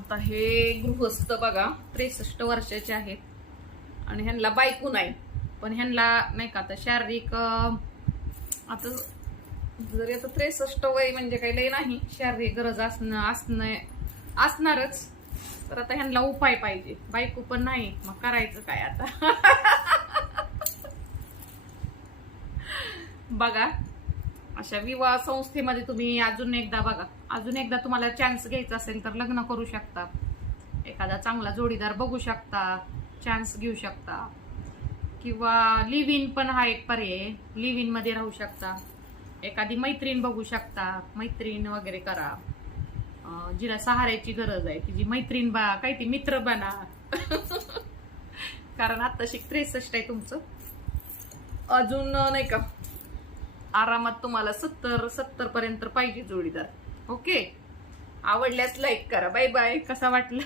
आता हे गृहस्थ बघा 63 वर्षाचे आहेत आणि ह्यांना बायको नाही, पण ह्यांना नाही का आता शारीरिक आता जरी आता 63 वय म्हणजे काही लय नाही, शारीरिक गरज असणारच. तर आता ह्यांना उपाय पाहिजे, बायको पण नाही, मग करायचं काय आता. बघा अशा विवाह संस्थेमध्ये तुम्ही अजून एकदा तुम्हाला चान्स घ्यायचा असेल तर लग्न करू शकता, एखादा चांगला जोडीदार बघू शकता, चान्स घेऊ शकता, किंवा लिव्ह इन पण हा एक पर्याय, लिव्ह इन मध्ये राहू शकता. एखादी मैत्रीण बघू शकता, मैत्रीण वगैरे करा, जिला सहाऱ्याची गरज आहे तिची मैत्रीण काही ती मित्र बना. कारण आता 63 आहे तुमचं, अजून नाही का आरामात तुम्हाला 70 पर्यंत पाहिजे जोडीदार. ओके, आवडल्यास लाईक करा. Bye bye. कसा वाटलं?